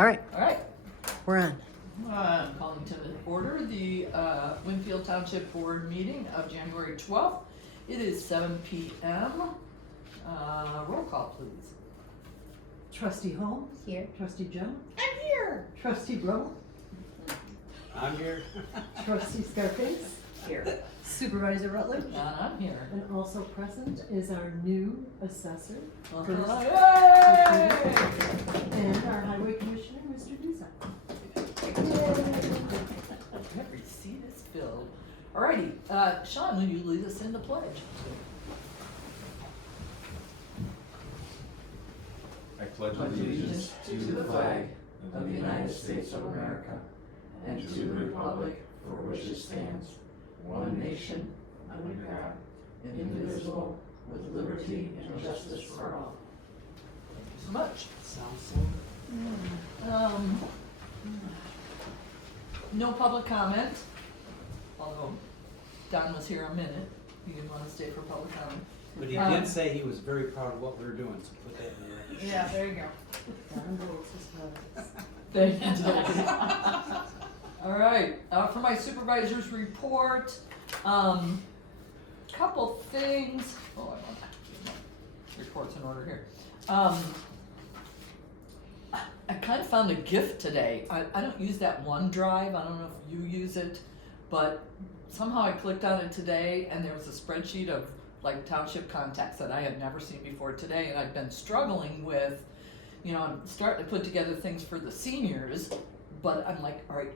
All right, All right. we're on. I'm calling to order the Winfield Township Board meeting of January 12th. It is 7 p.m. Roll call, please. Trustee Holmes? Here. Trustee Jones? I'm here. Trustee Rowe? I'm here. Trustee Scarface? Here. Supervisor Rutledge? And I'm here. And also present is our new assessor. Yay! And our highway commissioner, Mr. Duza. Every seat is filled. Alrighty, Sean, will you lead us in the pledge? I pledge allegiance to the flag of the United States of America and to the republic for which it stands, one nation, under God, indivisible, with liberty and justice for all. Thank you so much. Sounds No public comment, although Don was here a minute. He didn't want to stay for public comment. But he did say he was very proud of what we were doing, so put that in the record. Yeah, there you go. Don votes his votes. Thank you, Debbie. All right, for my supervisor's report, couple things. Oh, I want to get my reports in order here. I kind of found a gift today. I don't use that OneDrive. I don't know if you use it, but somehow I clicked on it today and there was a spreadsheet of like township contacts that I had never seen before today, and I've been struggling with, you know, I'm starting to put together things for the seniors, but I'm like, all right,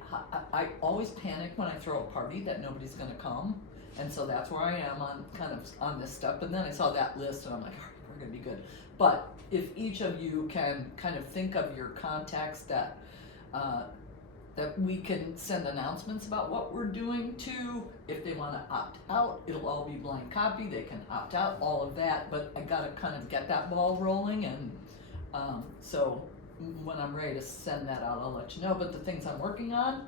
I always panic when I throw a party that nobody's gonna come, and so that's where I am on kind of on this stuff. But then I saw that list and I'm like, all right, we're gonna be good. But if each of you can kind of think of your contacts that that we can send announcements about what we're doing to, if they want to opt out, it'll all be blind copy, they can opt out, all of that, but I gotta kind of get that ball rolling, and so when I'm ready to send that out, I'll let you know. But the things I'm working on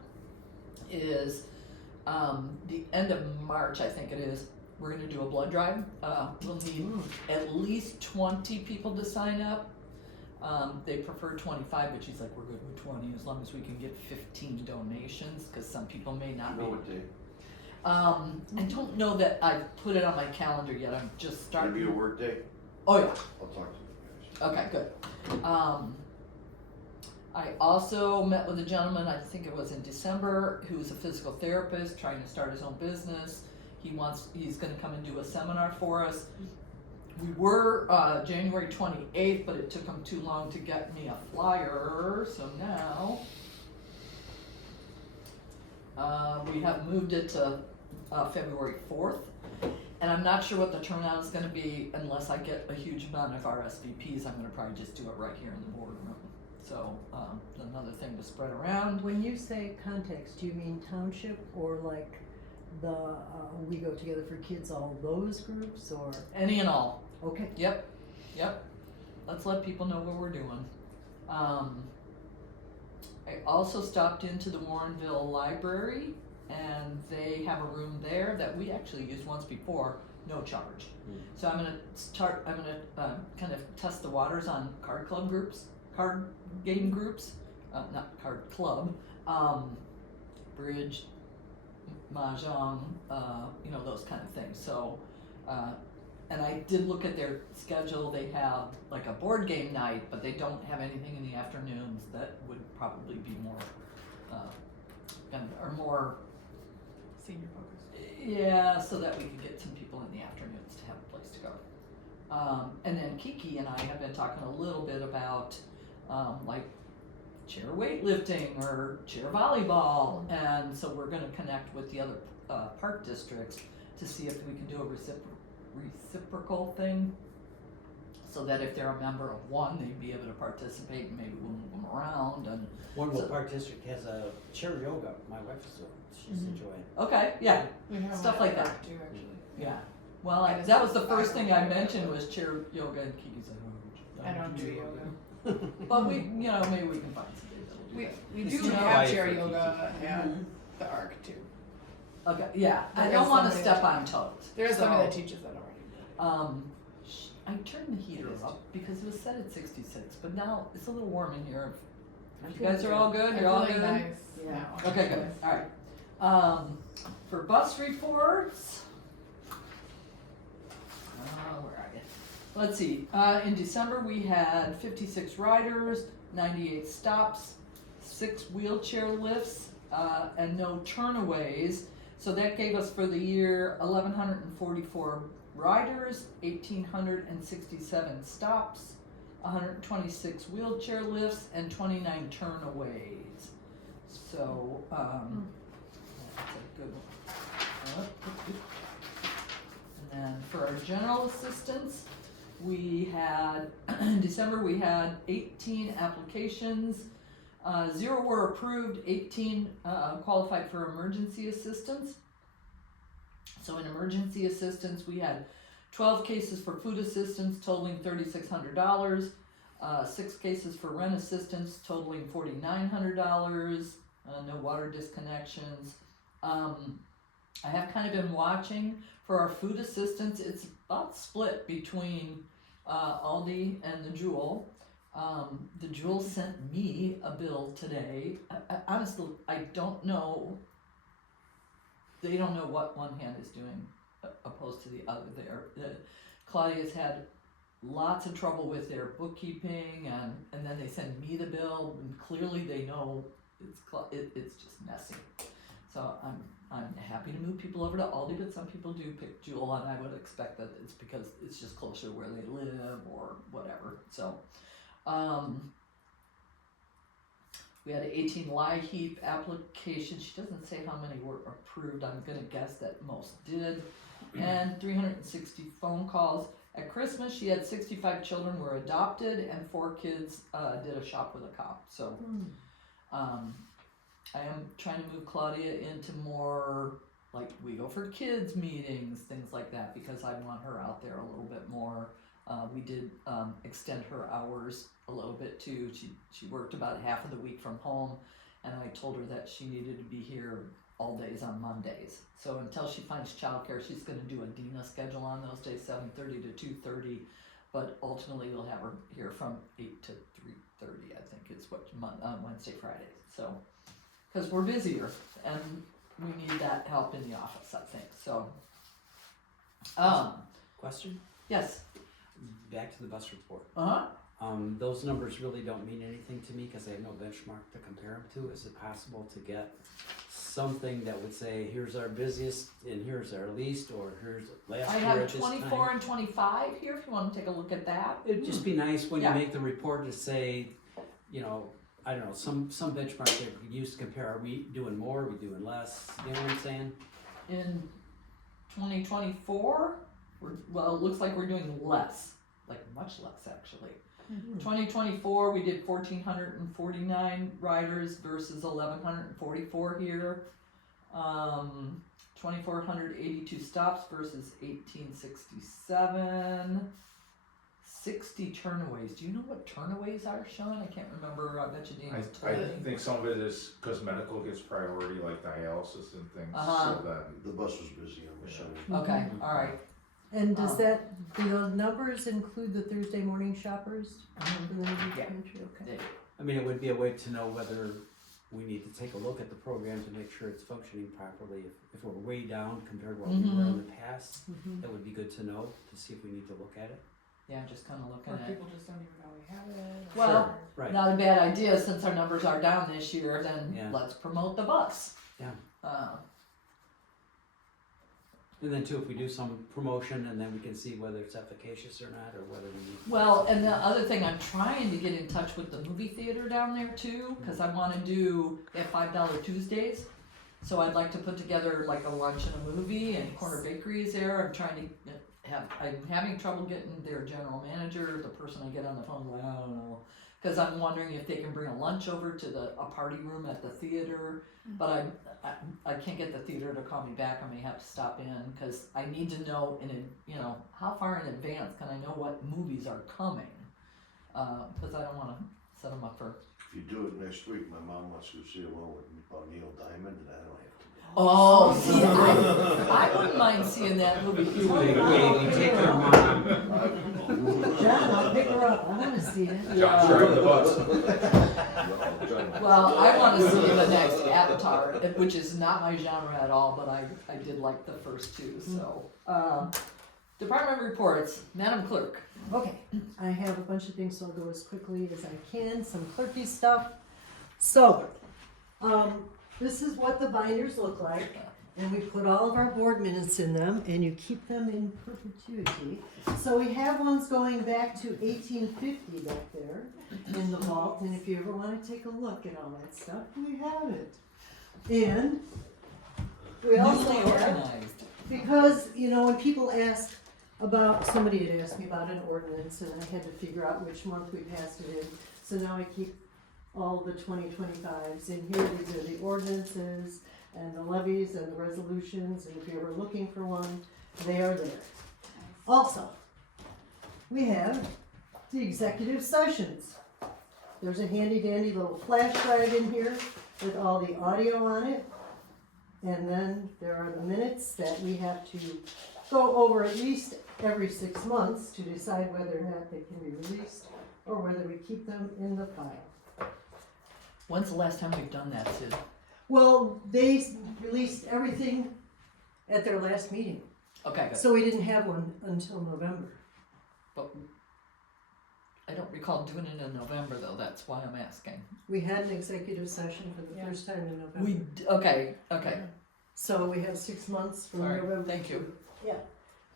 is the end of March, I think it is, we're gonna do a blood drive. We'll need at least 20 people to sign up. They prefer 25, but she's like, we're good with 20 as long as we can get 15 donations, because some people may not be. What day? I don't know that I've put it on my calendar yet. I'm just starting. It'll be a work day. Oh yeah. I'll talk to you guys. Okay, good. I also met with a gentleman, I think it was in December, who's a physical therapist trying to start his own business. He's gonna come and do a seminar for us. We were January 28th, but it took him too long to get me a flyer, so now we have moved it to February 4th. And I'm not sure what the turnout is gonna be unless I get a huge amount of RSVPs. I'm gonna probably just do it right here in the boardroom. So another thing to spread around. When you say contacts, do you mean township or like the We Go Together for Kids, all those groups, or? Any and all. Okay. Yep. Let's let people know what we're doing. I also stopped into the Warrenville Library, and they have a room there that we actually used once before, no charge. So I'm gonna kind of test the waters on card game groups, not card club, bridge, mahjong, you know, those kind of things. So, and I did look at their schedule. They have like a board game night, but they don't have anything in the afternoons. That would probably be more, or more Senior focus. yeah, so that we could get some people in the afternoons to have a place to go. And then Kiki and I have been talking a little bit about like chair weightlifting or chair volleyball, and so we're gonna connect with the other park districts to see if we can do a reciprocal thing, so that if they're a member of one, they'd be able to participate, and maybe we'll move them around. And Warrenville Park District has a chair yoga. My wife is she's enjoying. okay, yeah, We have Stuff one like at that. work too, actually. yeah. Well, I just- that was the first thing I mentioned was chair yoga, and Kiki's like, I don't do yoga. but we, you know, maybe we can find somebody that'll do We that. do It's too have quiet chair for yoga Kiki. at the ARC too. Okay, yeah, I There don't is want to somebody step that- on toes. There is so, somebody that teaches that already. I turned the heater up because it was set at 66, but now it's a little warm in here. You guys are all good? You're all Feeling good? nice. Yeah. now. Okay, good, alright. For bus reports, where are you? Let's see, in December we had 56 riders, 98 stops, 6 wheelchair lifts, and no turnaways. So that gave us for the year 1,144 riders, 1,867 stops, 126 wheelchair lifts, and 29 turnaways. So, that's a good one. And then for our general assistance, we had, in December, we had 18 applications. 0 were approved, 18 qualified for emergency assistance. So in emergency assistance, we had 12 cases for food assistance totaling $3,600, 6 cases for rent assistance totaling $4,900, no water disconnections. I have kind of been watching for our food assistance. It's about split between Aldi and the Jewel. The Jewel sent me a bill today. Honestly, I don't know. They don't know what one hand is doing opposed to the other there. Claudia's had lots of trouble with their bookkeeping, and then they send me the bill, and clearly they know it's just messy. So I'm happy to move people over to Aldi, but some people do pick Jewel, and I would expect that it's because it's just closer to where they live or whatever. So we had 18 LIHEAP applications. She doesn't say how many were approved. I'm gonna guess that most did. And 360 phone calls. At Christmas, she had 65 children were adopted, and 4 kids did a shop with a cop. So I am trying to move Claudia into more like We Go for Kids meetings, things like that, because I want her out there a little bit more. We did extend her hours a little bit too. She worked about half of the week from home, and I told her that she needed to be here all days on Mondays. So until she finds childcare, she's going to do a DINA schedule on those days, 7:30 to 2:30. But ultimately, we'll have her here from 8 to 3:30. I think is what Wednesday, Fridays. So because we're busier and we need that help in the office, I think. So, Question? yes. Back to the bus report. Uh-huh. Those numbers really don't mean anything to me because I have no benchmark to compare them to. Is it possible to get something that would say, here's our busiest and here's our least, or here's last I year have at this 24 time? and 25 here if you want to take a look at that. It'd just be nice when Yeah. you make the report to say, you know, I don't know, some benchmark that we could use to compare. Are we doing more? Are we doing less? You know what I'm saying? In 2024, well, it looks like we're doing less, like much less actually. 2024, we did 1,449 riders versus 1,144 here. 2,482 stops versus 1,867. 60 turnaways. Do you know what turnaways are, Sean? I can't remember. I bet you Dean was I told me. think some of it is because medical gets priority, like dialysis and things, Uh-huh. so that, The bus was busy, I'm assuming. Okay, all right. And does do those numbers include the Thursday morning shoppers? In the Navy Yeah. Country? Okay. I mean, it would be a way to know whether we need to take a look at the program to make sure it's functioning properly. If we're way down compared to what we were in the past, that would be good to know, to see if we need to look at it. Yeah, just kind of looking Or at. people just don't even know we have it. Well, Sure, right. Not a bad idea since our numbers are down this year. Then Yeah. let's promote the bus. Yeah. And then too, if we do some promotion and then we can see whether it's efficacious or not, or whether we need. Well, and the other thing, I'm trying to get in touch with the movie theater down there too, because I want to do, they have $5 Tuesdays. So I'd like to put together like a lunch and a movie, and Corner Bakery is there. I'm trying to I'm having trouble getting their general manager, the person I get on the phone, like, I don't know. Because I'm wondering if they can bring a lunch over to a party room at the theater. But I can't get the theater to call me back. I may have to stop in because I need to know how far in advance can I know what movies are coming? Because I don't want to set them up for. If you do it next week, my mom wants to see a one with Neil Diamond, and I don't have to. Oh, see, I wouldn't mind seeing that movie. We take her mom. John, I'll pick her up. I want to see it. John's driving the bus. Well, I want to see the next Avatar, which is not my genre at all, but I did like the first two, so. Department reports, Madam Clerk. Okay, I have a bunch of things, so I'll go as quickly as I can, some clerky stuff. So, this is what the binders look like, and we put all of our board minutes in them, and you keep them in perpetuity. So we have ones going back to 1850 back there in the vault, and if you ever want to take a look at all that stuff, we have it. And we also Newly have, organized. because, you know, when people ask about, somebody had asked me about an ordinance, and I had to figure out which month we passed it in, so now I keep all the 2025s in here. These are the ordinances and the levies and the resolutions, and if you're ever looking for one, they are there. Also, we have the executive sessions. There's a handy dandy little flash drive in here with all the audio on it, and then there are the minutes that we have to go over at least every 6 months to decide whether or not they can be released or whether we keep them in the file. When's the last time we've done that, Sid? Well, they released everything at their last meeting, Okay, good. so we didn't have one until November. But I don't recall doing it in November though, that's why I'm asking. We had an executive session for the first time in November. Okay. So we have 6 months from All right, November. thank you. Yeah,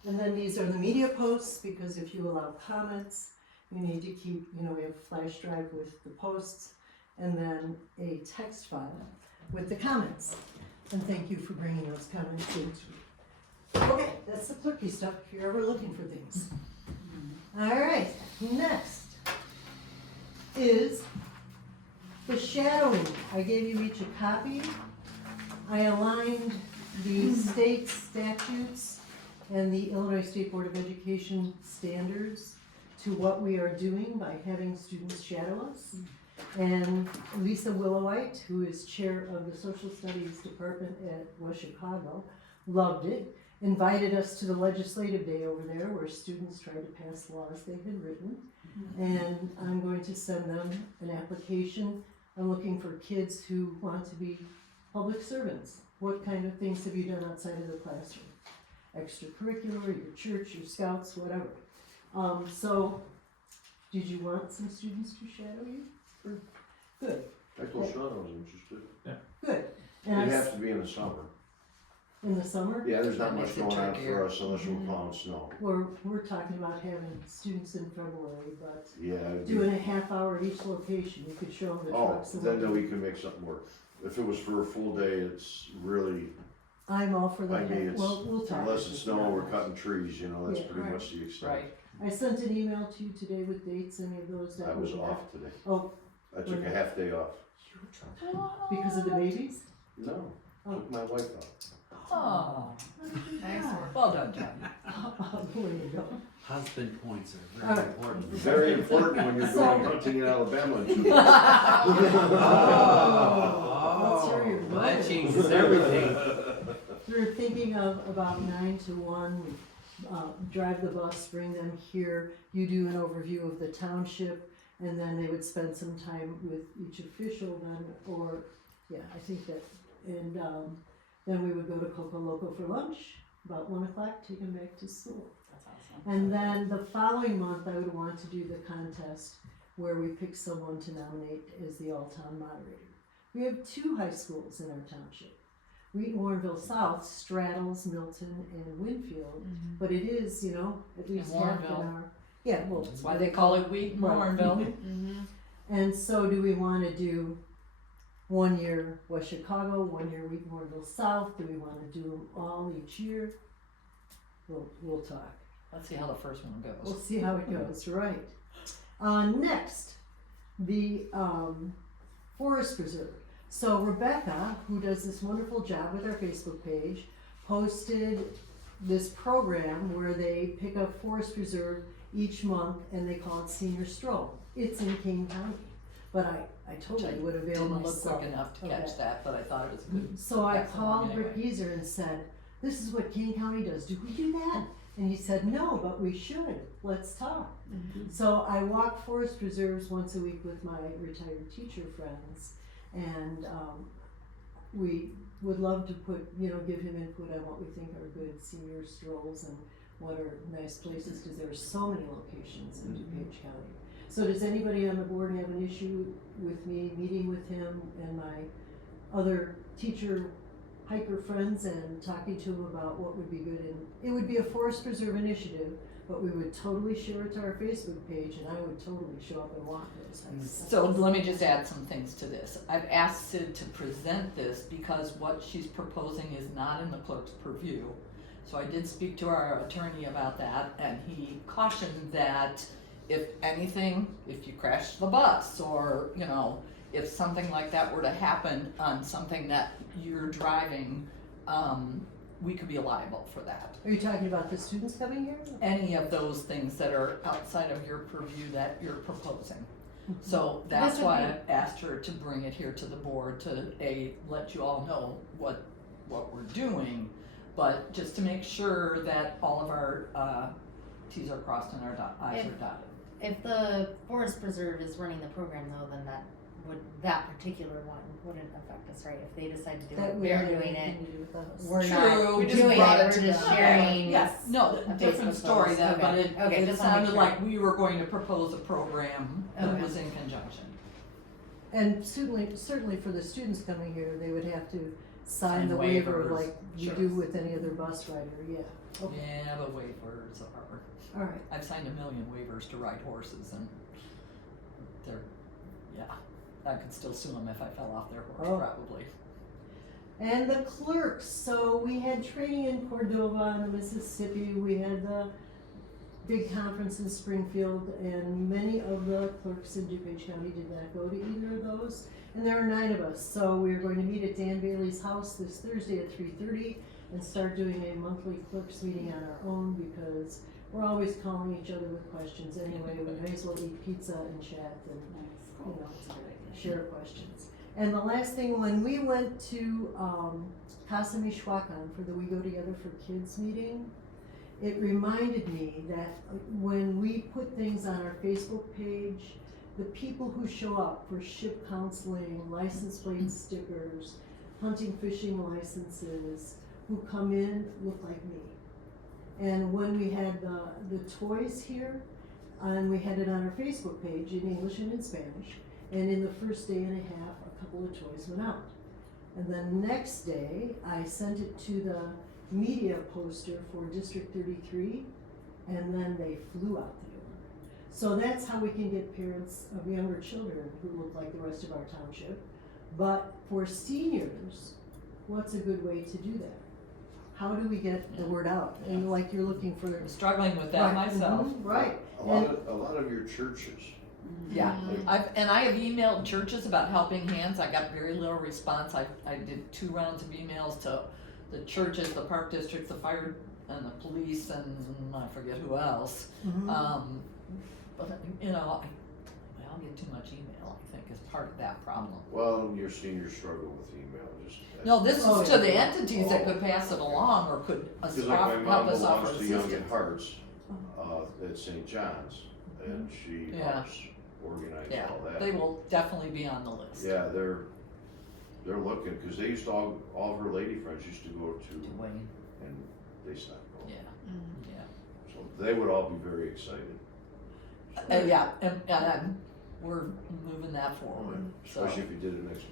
and then these are the media posts, because if you allow comments, you need to keep, you know, we have a flash drive with the posts, and then a text file with the comments. And thank you for bringing those comments in. Okay, that's the clerky stuff, if you're ever looking for things. All right, next is the shadowing. I gave you each a copy. I aligned the state statutes and the Illinois State Board of Education standards to what we are doing by having students shadow us. And Lisa Willowite, who is chair of the Social Studies Department at West Chicago, loved it, invited us to the legislative day over there where students tried to pass laws they had written. And I'm going to send them an application. I'm looking for kids who want to be public servants. What kind of things have you done outside of the classroom? Extracurricular, your church, your scouts, whatever. So, did you want some students to shadow you? Good, I told Sean I was interested. good. It And has to be in the summer. in the summer, Yeah, there's not That much makes it going on trickier. for us unless we're plowing snow. we're talking about having students in February, but Yeah, it'd be- doing a half hour at each location, you could show them the oh, trucks. and then what- we can make something work. If it was for a full day, it's really, I'm all for I that. mean, it's, Well, we'll talk. unless it's snow, we're cutting trees, you know, that's Yeah, pretty right. much the extent. Right. I sent an email to you today with dates, any of those that I was were there? off today. Oh, I took a half day off. because of the babies? No, Oh. took my wife off. Oh, Nice work. well done, John. There you go. Husband points are All very right. important. Very important when you're So- going hunting in Alabama in 2 weeks. Let's hear your Well, that vote. changes everything. We're thinking of about 9 to 1, drive the bus, bring them here, you do an overview of the township, and then they would spend some time with each official then, or, yeah, I think that, and, then we would go to Coco Loco for lunch, about 1 o'clock, take them back to school. That's awesome. And then the following month, I would want to do the contest where we pick someone to nominate as the all-town moderator. We have 2 high schools in our township. Warrenville South straddles Milton and Winfield, but it is, you know, at least half an Warrenville. hour. Yeah, well. That's why they call it Wheaton Right. Warrenville. And so do we wanna do 1 year West Chicago, 1 year Wheaton Warrenville South? Do we wanna do them all each year? We'll talk. Let's see how the first one We'll goes. see how it goes, right. Next, the Forest Preserve. So Rebecca, who does this wonderful job with our Facebook page, posted this program where they pick a forest preserve each month and they call it Senior Stroll. It's in King County, but I totally would avail Didn't look myself. quick enough to of catch that. that, but I thought it was good. So I Pass it along called Rick anyway. Geezer and said, this is what King County does, do we do that? And he said, no, but we should, let's talk. So I walk forest preserves once a week with my retired teacher friends, and we would love to give him input on what we think are good senior strolls and what are nice places, because there are so many locations in DuPage County. So does anybody on the board have an issue with me meeting with him and my other teacher hiker friends and talking to him about what would be good? And it would be a forest preserve initiative, but we would totally share it to our Facebook page, and I would totally show up and walk those hikes. So let me just add some things to this. I've asked Sid to present this because what she's proposing is not in the clerk's purview. So I did speak to our attorney about that, and he cautioned that if anything, if you crash the bus, or if something like that were to happen on something that you're driving, we could be liable for that. Are you talking about the students coming here? Any of those things that are outside of your purview that you're proposing. So that's This would why be- I asked her to bring it here to the board to let you all know what we're doing, but just to make sure that all of our T's are crossed and our I's are dotted. If the forest preserve is running the program though, then that particular one wouldn't affect us, right? If they decide to do That it, we they're have doing anything it. to do with us. We're True, not we just doing brought it, it we're to just them. sharing. Yes, no, a different Facebook story post. that, but Okay. Okay, it just wanna make sounded sure. like we were going to propose a program that Okay. was in conjunction. And certainly for the students coming here, they would have to sign Sign the waiver waivers. like you Sure. do with any other bus rider, yeah. Okay, Yeah, the waivers are, all right. I've signed 1 million waivers to ride horses, and they're, yeah, I could still sue them if I fell off their horse, Oh. probably. And the clerks, so we had training in Cordova and Mississippi, we had the big conference in Springfield, and many of the clerks in DuPage County did not go to either of those. And there are 9 of us, so we're going to meet at Dan Bailey's house this Thursday at 3:30 and start doing a monthly clerks meeting on our own, because we're always calling each other with questions anyway. We may as well eat pizza and chat and, share questions. And the last thing, when we went to Casa Michoacan for the We Go Together for Kids meeting, it reminded me that when we put things on our Facebook page, the people who show up for ship counseling, license plate stickers, hunting, fishing licenses, who come in look like me. And when we had the toys here, and we had it on our Facebook page in English and in Spanish, and in the first day and a half, a couple of toys went out. And the next day, I sent it to the media poster for District 33, and then they flew out the door. So that's how we can get parents of younger children who look like the rest of our township. But for seniors, what's a good way to do that? How do we get the word out? And like you're looking for. I'm struggling with that Right, myself. Right. A lot of your churches, Yeah, I have emailed churches about helping hands. I got very little response. I did 2 rounds of emails to the churches, the park districts, the fire and the police, and I forget who else. Mhm. But I'll get too much email, I think, is part of that problem. well, your seniors struggle with email, just. No, this is Oh, to yeah. the entities that could pass it along or could Because like my help mom us offer belongs to Young at assistance. Hearts, at St. John's, and she Yeah. helps organize Yeah, all that. they will definitely be on the list. Yeah, they're looking, cause they used to all of her lady friends used to go To to, Wayne, and they stopped going. yeah, yeah. So they would all be very excited. Yeah, and we're moving that forward, so. Especially if you did it next week.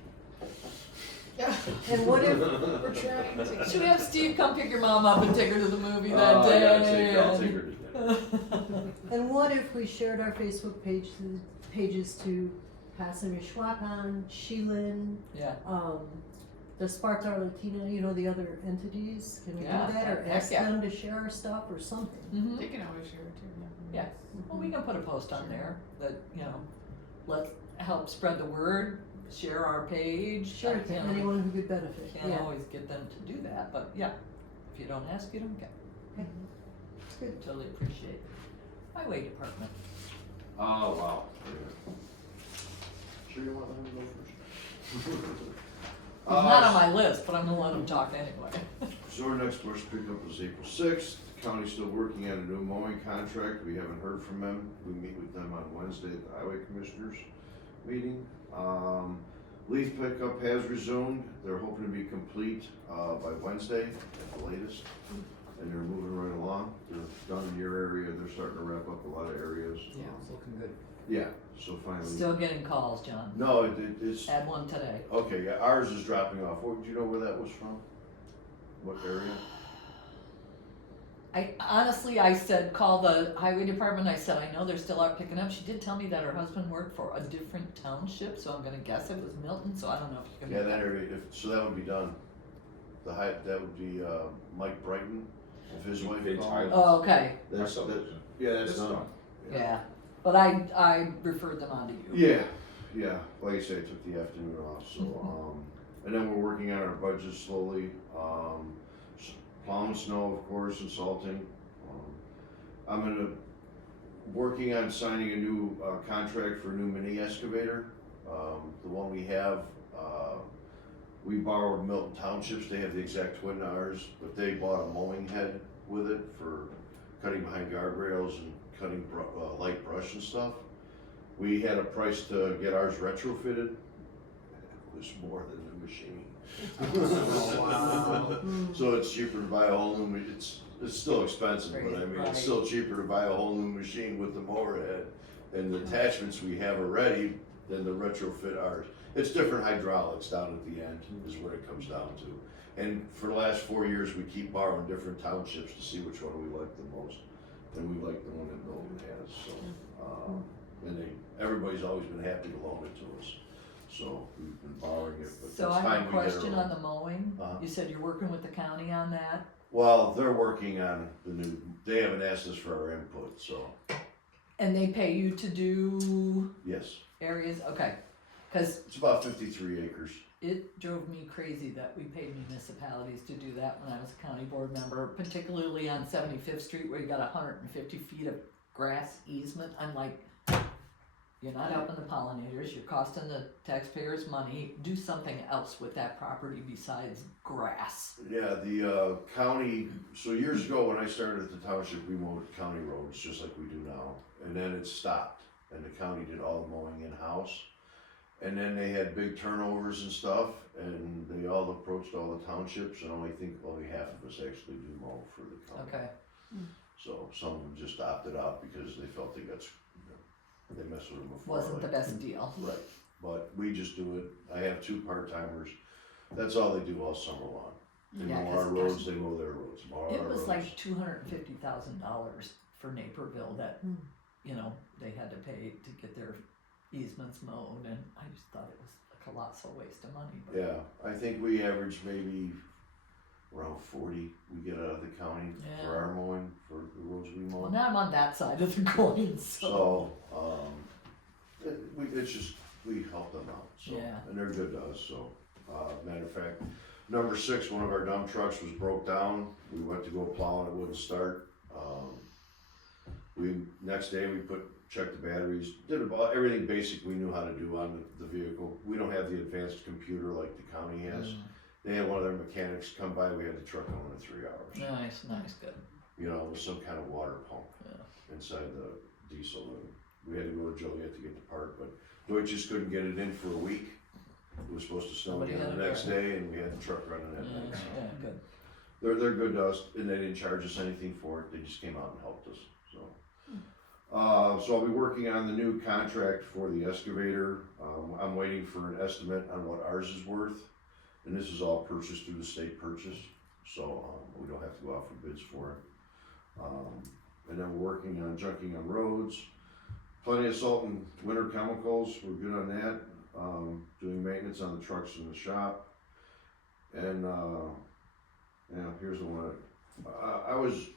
And what if, We're trying to. Should we have Steve come pick your mom up and take her to the movie that Yeah, day? I'll take her to dinner. and what if we shared our Facebook pages to Casa Michoacan, Shilin, Yeah, the Sparta Latina, the other entities? Can we do Yeah, that, or heck ask yeah. them to share our stuff or something? mhm. They can always share it too, Yeah. Well, we can put a post on there that, let's help spread the word, share our page. Sure, to anyone who could benefit, Can't yeah, always get them to do that, but yeah, if you don't ask, you don't get. it's good. Totally appreciate it. Highway department. Oh, wow. Yeah. Sure you want them to go first? It's not on my list, but I'm gonna let them talk anyway. So our next bush pickup is April 6th. county's still working on a new mowing contract, we haven't heard from them, we meet with them on Wednesday at the highway commissioners meeting. Leaf pickup has resumed, they're hoping to be complete, by Wednesday at the latest. And they're moving right along, they're done in your area, they're starting to wrap up a lot of areas. Yeah, it's looking good. Yeah, so finally. Still getting calls, John. No, it's, Had one today. okay, yeah, ours is dropping off, what, do you know where that was from? What area? I said, call the highway department. I said, I know they're still out picking up. She did tell me that her husband worked for a different township, so I'm gonna guess it was Milton, so I don't know if you can. Yeah, that area, so that would be done. That would be, Mike Brighton, if his wife Big called. Island. Oh, okay, That's, yeah, that's It's done. done. yeah. But I referred them on to you. Yeah, like I said, I took the afternoon off, so, and then we're working on our budget slowly, plowing snow, of course, and salting. I'm working on signing a new, contract for a new mini excavator. The one we have, we borrowed Milton Townships, they have the exact twin to ours, but they bought a mowing head with it for cutting behind guardrails and cutting light brush and stuff. We had a price to get ours retrofitted, it was more than the machine. So it's cheaper to buy a whole new, it's still expensive, but I mean, it's still cheaper to buy a whole new machine with the mower head and the attachments we have already than to retrofit ours. It's different hydraulics down at the end is what it comes down to. And for the last 4 years, we keep borrowing different townships to see which one we like the most. And we like the one that Milton has, so, and everybody's always been happy to loan it to us. So we've been borrowing it, but So it's I time have a we get our question own. on the mowing. Uh-huh. You said you're working with the county on that? Well, they're working on the new, they haven't asked us for our input, so, And they pay you to do yes. areas, okay. Cause It's about 53 acres. it drove me crazy that we paid municipalities to do that when I was a county board member, particularly on 75th Street where you got 150 feet of grass easement. I'm like, you're not helping the pollinators, you're costing the taxpayers money. Do something else with that property besides grass. Yeah, the county, so years ago when I started at the township, we mowed county roads just like we do now. And then it stopped and the county did all the mowing in-house. And then they had big turnovers and stuff and they all approached all the townships and only half of us actually do mow for the county. Okay. So some of them just opted out because they felt they messed with them before. Wasn't the best deal. Right, but we just do it. I have 2 part-timers. That's all they do all summer long. They Yeah, mow 'cause our roads, they mow their roads. It was like $250,000 for Naperville that, you know, they had to pay to get their easements mowed, and I just thought it was a colossal waste of money. But Yeah, I think we average maybe around 40 we get out of the county for Yeah. our mowing, for the roads we mow. Well, now I'm on that side of the coin, so. So, we help them out, so, Yeah. and they're good to us, so, matter of fact, number 6, one of our dump trucks was broke down, we went to go plow and it wouldn't start, next day we checked the batteries, did about everything basic we knew how to do on the vehicle. We don't have the advanced computer like the county has. They had one of their mechanics come by, we had the truck on in 3 hours. Nice, good. You know, with some kind of water pump Yeah. inside the diesel. And we had to go to Joliet to get the part, but Deutsch just couldn't get it in for a week. It was supposed to snow Somebody again had the it next there. day, and we had the truck running that Yeah, night. yeah, good. They're good to us, and they didn't charge us anything for it. They just came out and helped us. So, so I'll be working on the new contract for the excavator. I'm waiting for an estimate on what ours is worth, and this is all purchased through the state purchase, so we don't have to go out for bids for it. And then we're working on junking on roads. Plenty of salt and winter chemicals. We're good on that. Doing maintenance on the trucks in the shop, and here's the one. I was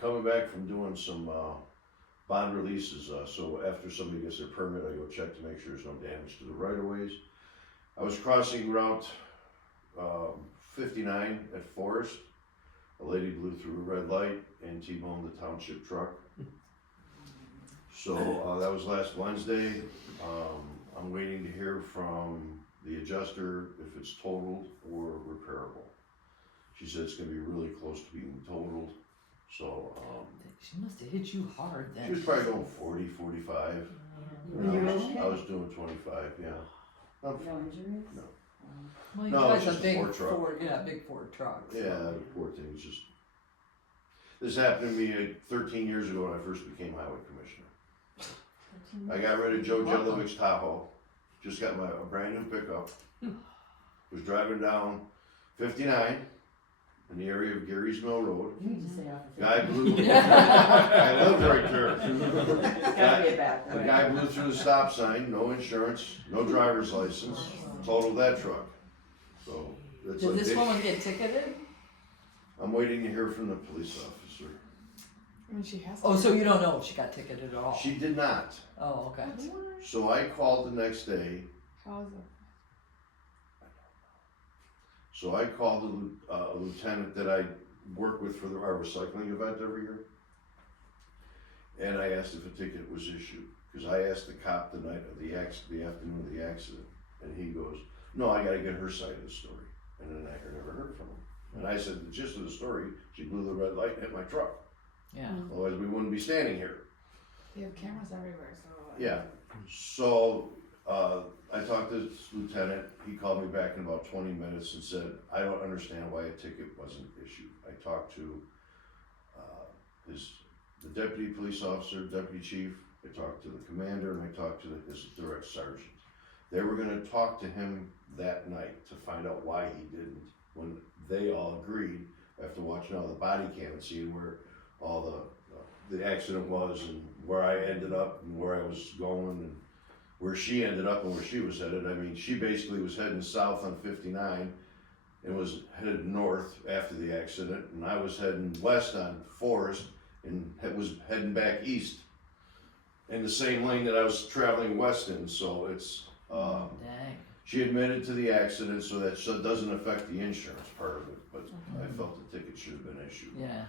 coming back from doing some bond releases, so after somebody gets their permit, I go check to make sure there's no damage to the right-of-ways. I was crossing Route 59 at Forest. A lady blew through a red light and T-boned the township truck. So that was last Wednesday. I'm waiting to hear from the adjuster if it's totaled or repairable. She said it's gonna be really close to being totaled, so, She must have hit you hard then. she was probably going 40, 45. Were you okay? I was doing 25, yeah. No injuries? No. Well, you No, drive it's a just a big Ford truck. Ford, yeah, big Ford truck. so- Yeah, the poor thing was just. This happened to me 13 years ago when I first became highway commissioner. I got rid of Joe Welcome. Jelovich's Tahoe, just got a brand new pickup. Was driving down 59 in the area of Gary's Mill Road. You need to stay off of Guy it. blew. I lived right there. It's gotta be a back The way. guy blew through the stop sign, no insurance, no driver's license, totaled that truck. So it's Did a this big- woman get ticketed? I'm waiting to hear from the police officer. I mean, she has to. Oh, so you don't know if she got ticketed at all? She did not. Oh, okay. So I called the next day. How is it? So I called the lieutenant that I work with for our recycling event every year. And I asked if a ticket was issued, because I asked the cop the night of the afternoon of the accident, and he goes, "No, I gotta get her side of the story." And then I never heard from him. And I said, "The gist of the story, she blew the red light and hit my truck. Yeah. Otherwise we wouldn't be standing here." They have cameras everywhere, so. Yeah. So, I talked to this lieutenant, he called me back in about 20 minutes and said, "I don't understand why a ticket wasn't issued." I talked to, the deputy police officer, deputy chief, I talked to the commander, and I talked to his direct sergeant. They were gonna talk to him that night to find out why he didn't, when they all agreed, after watching all the body cam and seeing where all the accident was and where I ended up and where I was going and where she ended up and where she was headed. I mean, she basically was heading south on 59 and was headed north after the accident, and I was heading west on Forest and was heading back east in the same lane that I was traveling west in. So it's, Dang. she admitted to the accident, so that doesn't affect the insurance part of it, but I felt the ticket should have been issued. Yeah.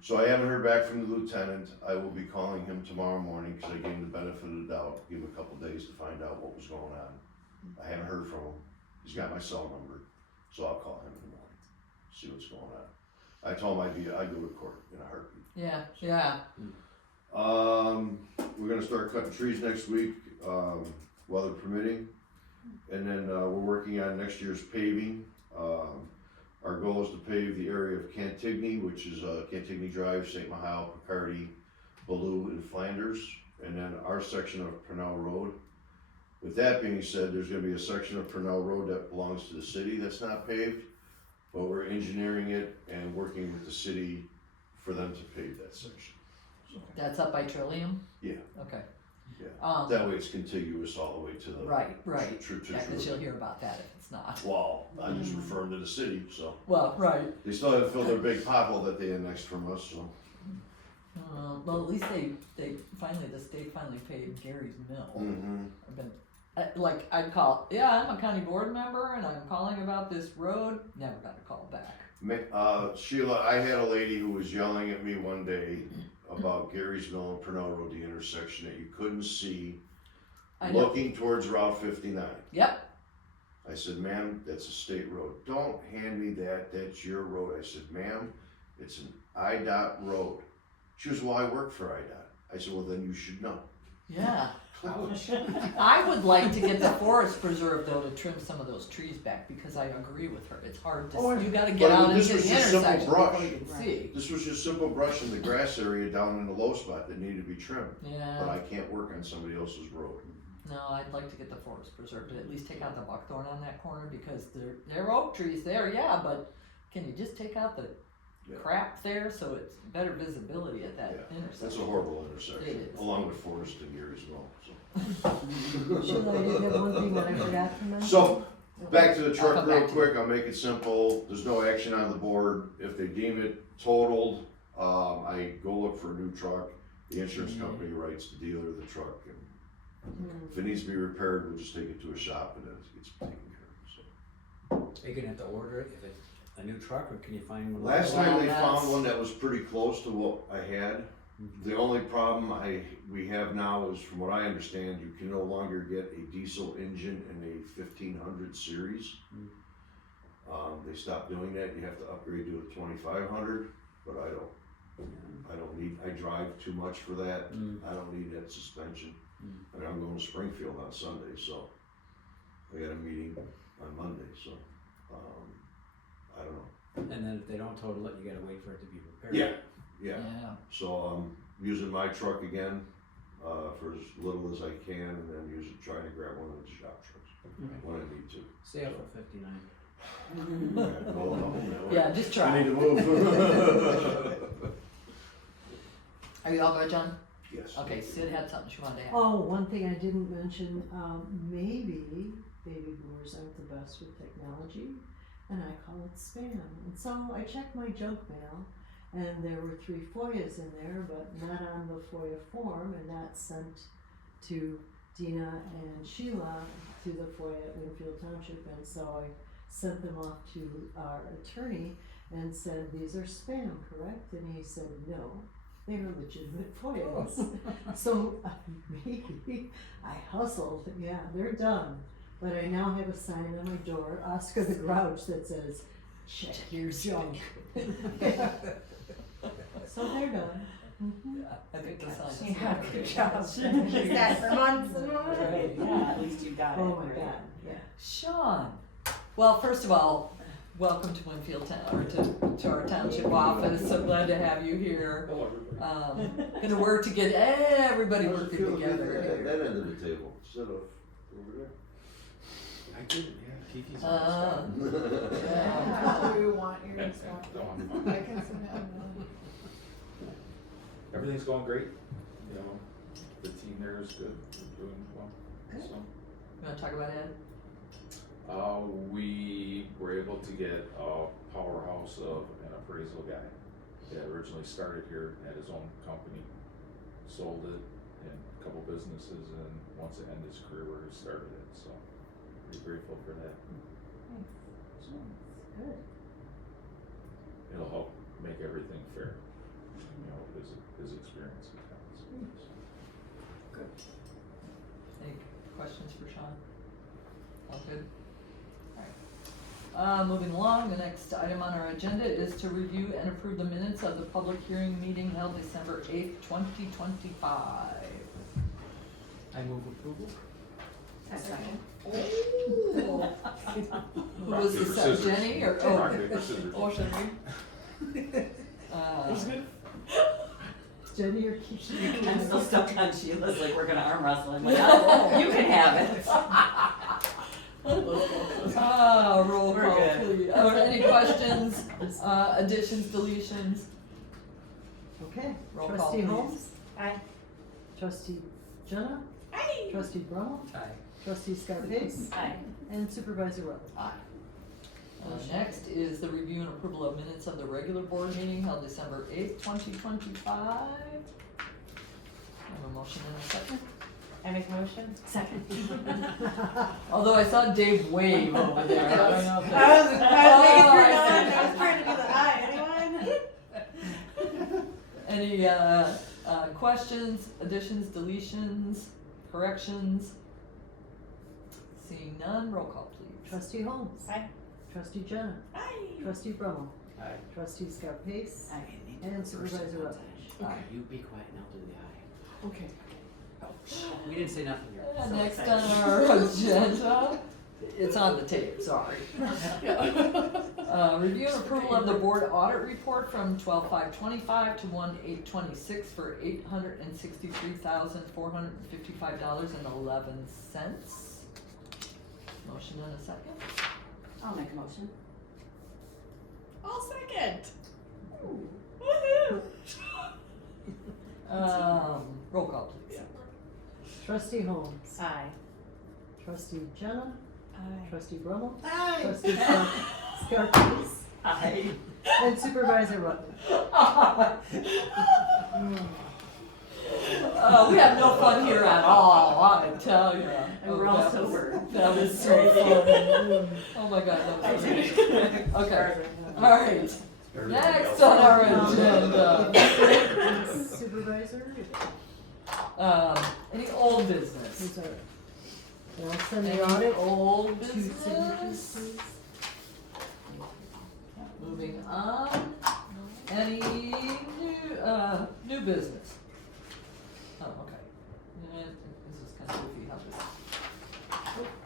So I haven't heard back from the lieutenant. I will be calling him tomorrow morning, because I gave him the benefit of the doubt, give him a couple days to find out what was going on. I haven't heard from him. He's got my cell number, so I'll call him in the morning, see what's going on. I told him I'd go to court in a heartbeat. Yeah, yeah. We're gonna start cutting trees next week, weather permitting. And then, we're working on next year's paving. Our goal is to pave the area of Cantigny, which is, Cantigny Drive, St. Mihiel, Picardy, Ballou, and Flanders, and then our section of Purnell Road. With that being said, there's gonna be a section of Purnell Road that belongs to the city that's not paved, but we're engineering it and working with the city for them to pave that section. That's up by Trillium? Yeah. Okay. Yeah, that way it's contiguous all the way to the. Right. Yeah, cause you'll True. hear about that if it's not. Well, I just refer them to the city, so. Well, right. They still haven't filled their big pothole that they annexed from us, so. Well, at least the state finally paid Gary's Mill. Mm-hmm. I've been, I'd call, yeah, I'm a county board member and I'm calling about this road, never got a call back. Sheila, I had a lady who was yelling at me one day about Gary's Mill and Purnell Road, the intersection that you couldn't see I know. looking towards Route 59. Yep, I said, "Ma'am, that's a state road. Don't hand me that, that's your road." I said, "Ma'am, it's an IDOT road." She was, "Well, I work for IDOT." I said, "Well, then you should know." yeah. I would like to get the forest preserve though to trim some of those trees back because I agree with her. It's hard to, you gotta get But out this into was the just simple intersection brush. before you can see. This was just simple brush in the grass area down in the low spot that needed to be trimmed. But Yeah, I can't work on somebody else's road. no, I'd like to get the forest preserve to at least take out the buckthorn on that corner because they're oak trees there, yeah, but can you just take out the Yeah. crap there so it's better visibility at that Yeah, intersection? that's a horrible intersection, It is. along with Forest and Gary's Mill, so. Sheila, I did have one thing that I forgot to mention. So, back to the I'll truck come real back to quick, I'll make it simple, there's no action on the board, if they deem it totaled, I go look for a new truck, the insurance company writes the dealer the truck, and if it needs to be repaired, we'll just take it to a shop and then it gets taken care of, so. Are you gonna have to order it if it's a new truck, or can you find one? Last Well, time they that's- found one that was pretty close to what I had. The only problem we have now is, from what I understand, you can no longer get a diesel engine in a 1500 series. They stopped doing that, you have to upgrade to a 2500, but I don't need, I drive too much for that. I don't need that suspension. And I'm going to Springfield on Sunday, so I got a meeting on Monday, so, I don't know. And then if they don't total it, you gotta wait for it to be repaired. Yeah. Yeah. So I'm using my truck again, for as little as I can, and then trying to grab one of the shop trucks when I need to. Stay up for 59. Yeah, just try. I need to move. Are you all good, John? Yes. Okay, Sid had something she wanted to add. Oh, one thing I didn't mention, maybe baby boomers aren't the best with technology, and I call it spam. And so I checked my junk mail, and there were 3 FOIAs in there, but not on the FOIA form, and that's sent to Dina and Sheila to the FOIA at Winfield Township, and so I sent them off to our attorney and said, "These are spam, correct?" And he said, "No, they are legitimate FOIAs." So maybe I hustled, yeah, they're done. But I now have a sign on my door, Oscar the Grouch, that says, "Check your junk." So they're done. I think the sign is. Yeah, good job. She's got for months and months. Right. Yeah, at least you got it. Oh my right? God, yeah. Sean, well, first of all, welcome to Winfield or to our township office. So glad to have you here. Hello, everybody. Gonna work to get everybody How's it working feel to be together at here. that end of the table, instead of over there? I didn't, yeah, Kiki's Uh, Yeah. Do you want your No, stuff? I'm fine. I can send it on Everything's going great, you know, the team there is good, we're doing well, so. You wanna talk about Ed? We were able to get a powerhouse of an appraisal guy that originally started here, had his own company, sold it in a couple businesses, and wants to end his career where he started it, so pretty grateful for that. So Good. it'll help make everything fair, you know, his experience in town, so. Good. Any questions for Sean? All good? Alright. Moving along, the next item on our agenda is to review and approve the minutes of the public hearing meeting held December 8th, 2025. I move approval. A second. Who was Paper, this, scissors. Jenny or? Rock, paper, scissors. Or Jenny? Jenny or Keisha? I'm still stuck on Sheila's, like we're gonna arm wrestle. I'm like, oh, you can have it. Roll We're call, good. please. Any questions, additions, deletions? Okay, Roll call, trustee please. Holmes? Aye. Trustee Jenna? Aye. Trustee Brummel? Aye. Trustee Scarpace? Aye. And Supervisor Rutland? Aye. Next is the review and approval of minutes of the regular board meeting held December 8th, 2025. I have a motion and a second. I make a motion? Second. Although I saw Dave wave over there. I don't know if I was that's- I was trying to do the eye, anyone? Any questions, additions, deletions, corrections? Seeing none, roll call please. Trustee Holmes? Aye. Trustee Jenna? Aye. Trustee Brummel? Aye. Trustee Scarpace? Aye. And Supervisor Rutledge? Okay, you be quiet and I'll do the aye. Okay. We didn't say nothing here. And So next excited. on our agenda, it's on the tape, sorry. Review and approval of the board audit report from 12/5/25 to 1/8/26 for $863,455.11. Motion and a second. I'll make a motion. I'll second. Woohoo! Roll call please. Trustee Holmes? Aye. Trustee Jenna? Aye. Trustee Brummel? Aye. Trustee Scarpace? Aye. And Supervisor Rutledge? We have no fun here at all, I tell you. And we're all sober. That was so funny. Oh my god, that was funny. Okay, alright. Next on our agenda, Supervisor? any old business? Who's our? And I'll send Any the audit old to signatures, business? please. new business? Oh, okay. This is kind of goofy how this.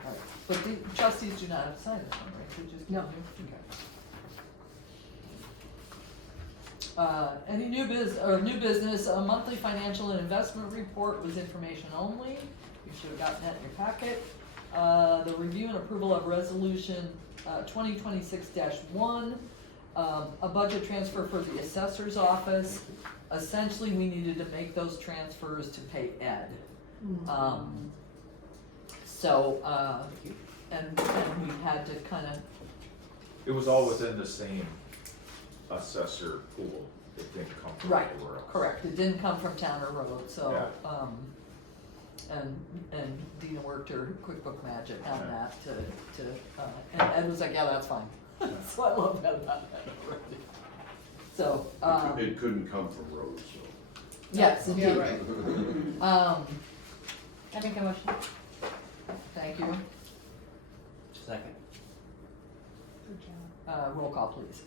Alright, but the trustees do not have to sign this one, right? They just. No. Okay. Any new business, a monthly financial and investment report was information only. You should have gotten that in your packet. The review and approval of resolution, 2026-1, a budget transfer for the assessor's office. Essentially, we needed to make those transfers to pay Ed. And we had to kind of. It was all within the same assessor pool, it didn't come from Right, anywhere else. correct, it didn't come from Town or Road, so, Yeah. and Dina worked her QuickBook magic on that and Ed was like, yeah, that's fine. So I love that about that already. So, It couldn't come from roads, so. yes, Yeah, indeed. right. I make a motion. Thank you, Second. roll call please.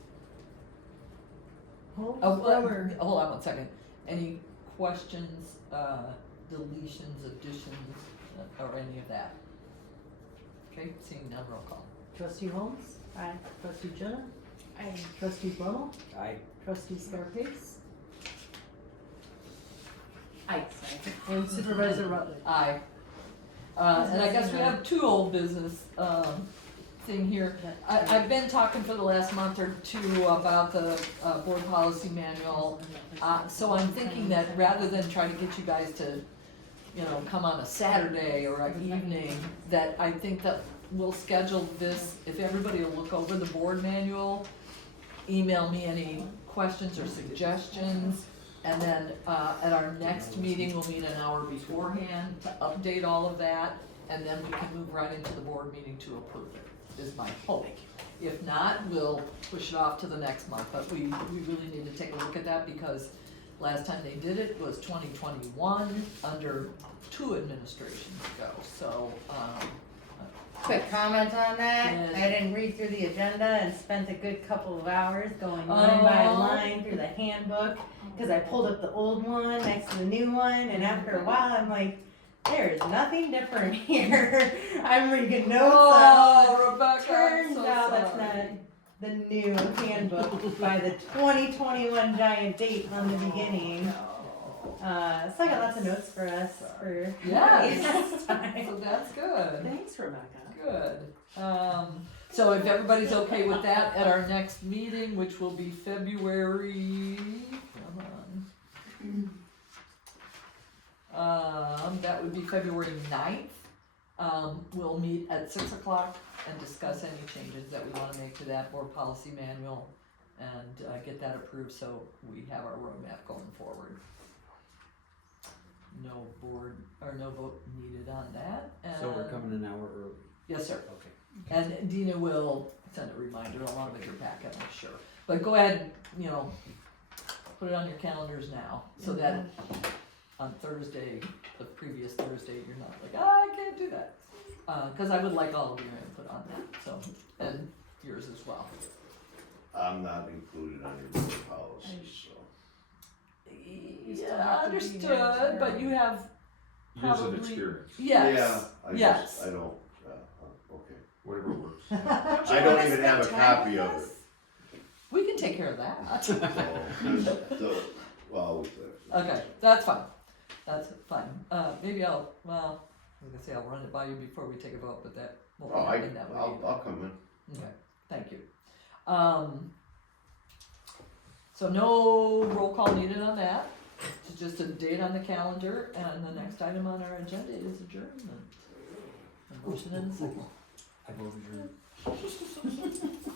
Hold Oh, Bremer. hold on one second, any questions, deletions, additions, or any of that? Okay, seeing none, roll call. Trustee Holmes, Aye. trustee Jenna, I trustee Brumel, Aye. trustee Scarpace, Aye, sorry. and supervisor Rutland. Aye. And I guess we have two old business, thing here. I've been talking for the last month or two about the, board policy manual. So I'm thinking that rather than try to get you guys to, come on a Saturday or an evening, that I think that we'll schedule this, if everybody will look over the board manual, email me any questions or suggestions, and then, at our next meeting, we'll meet an hour beforehand to update all of that, and then we can move right into the board meeting to approve it, is my hope. If not, we'll push it off to the next month, but we really need to take a look at that, because last time they did it was 2021, under 2 administrations ago, so, Quick comment on that, Yes. I didn't read through the agenda and spent a good couple of hours going line by Oh. line through the handbook, cause I pulled up the old one next to the new one, and after a while, I'm like, there's nothing different here. I'm reading notes oh, Rebecca, I'm turns so out that's sorry. not the new handbook by the 2021 giant date on the beginning. So I got lots of notes for us for Yes. next time. So that's good. Thanks, Rebecca. Good. So if everybody's okay with that, at our next meeting, which will be February, come on. That would be February 9th. We'll meet at 6 o'clock and discuss any changes that we wanna make to that board policy manual and get that approved so we have our roadmap going forward. No board, or no vote needed on that, and. So we're coming an hour early. Yes, sir. Okay. And Dina will send a reminder along with your packet, I'm sure. But go ahead, put it on your calendars now, so that on Thursday, the previous Thursday, you're not like, I can't do that. Cause I would like all of your input on that, so, and yours as well. I'm not included on your board policies, so. still Yeah, have to be understood, there, but you have Years of probably, experience, yes, Yeah, yes. I don't, okay. whatever works. I don't even have a copy of it. We can take care of that. So, well, Okay, that's fine. That's fine. Maybe I was gonna say I'll run it by you before we take a vote, but that won't oh, happen that way. either. I'll come in. Okay, thank you. So no roll call needed on that. It's just a date on the calendar, and the next item on our agenda is adjournment. A motion and a second. I voted adjourned.